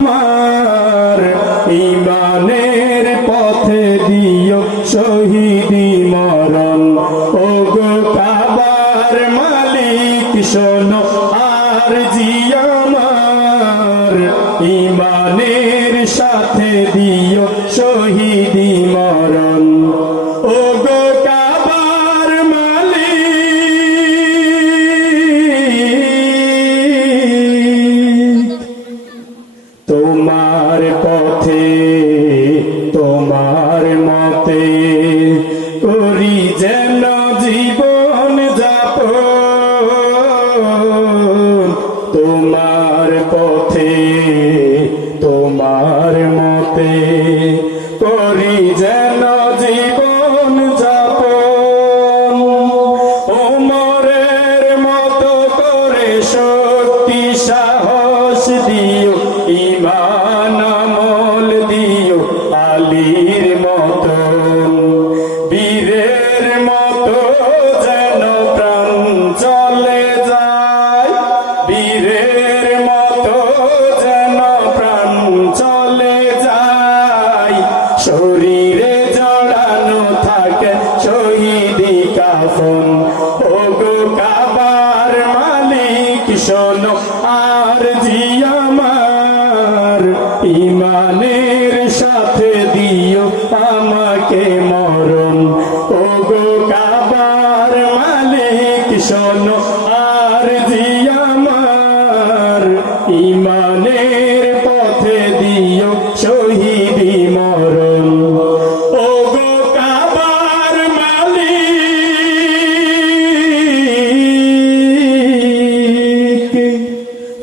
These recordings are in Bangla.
আমার ইমানের পথে দিও শহীদি মরণ। ওগো কাবার মালিক শোনো আরজি আমার, ইমানের সাথে দিও শহীদি মরণ। ওগো কাবার মালিক তোমার পথে তোমার মতে করি যেন জীবন যাপন। তোমার পথে তোমার মতে করি যেন জীবন যাপন। ওমরের মতো করে শক্তি সাহস দিও, ইমান আমল দিও আলীর মতন। বীরের মতো যেন প্রাণ চলে যায়, বীরের মতো যেন প্রাণ চলে যায়। শরীরে জড়ানো থাকে শহীদি কাফন। ওগো কাবার মালিক শোনো আরজি আমার, ইমানের সাথে দিও আমাকে মরণ। ওগো কাবার মালিক শোনো আরজি আমার, ইমানের পথে দিও শহীদি মরণ। ওগো কাবার মালিক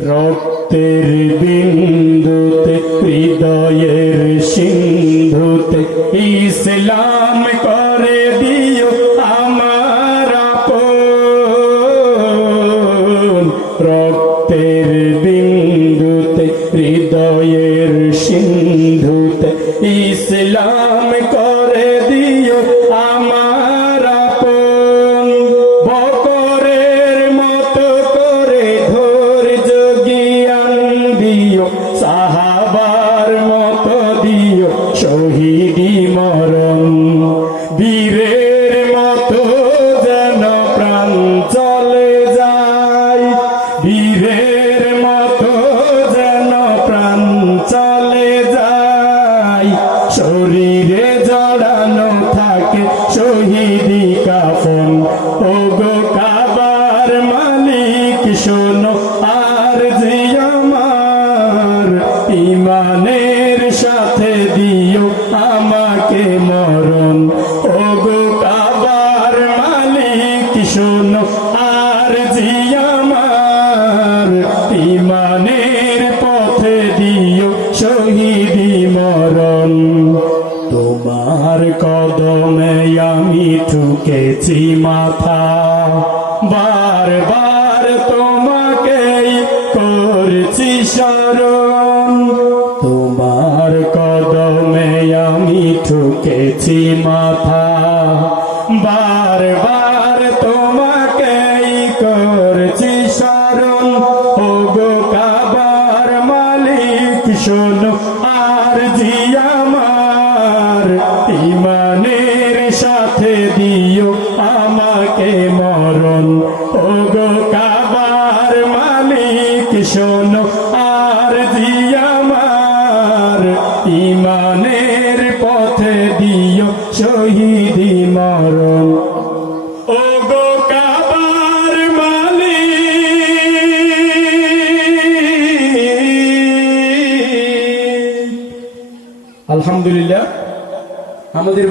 রক্তের বিন্দুতে হৃদয়ের সিন্ধুতে ইসলাম করে দিও আমার আপন। রক্তের বিন্দুতে হৃদয়ের সিন্ধুতে ইসলাম করে দিও আমার আপন। বকরের মতো করে ধৈর্য জ্ঞান দিও, সাহাবার মতো দিও শহীদি মরণ। বীরের মতো যেন প্রাণ চলে যায়, বীরের মতো যেন প্রাণ চলে যায়। শরীরে জড়ানো থাকে শহীদি কাফন। ওগো কাবার মালিক শোনো আরজি আমার, ইমানের সাথে দিও আমাকে মরণ। ওগো কাবার মালিক শোনো আরজি আমার, ইমানের পথে দিও শহীদি মরণ। তোমার কদমে আমি ঠুকেছি মাথা, বারবার তোমাকেই করছি স্মরণ। তোমার কদমে আমি ঠুকেছি মাথা, বারবার তোমাকেই করছি স্মরণ। ওগো কাবার মালিক শোনো আরজি আমার, ইমানের সাথে দিও আমাকে মরণ। ওগো কাবার মালিক শোনো আরজি আমার, ইমানের পথে দিও শহীদি মরণ। ওগো কাবার মালিক। আলহামদুলিল্লাহ আমাদের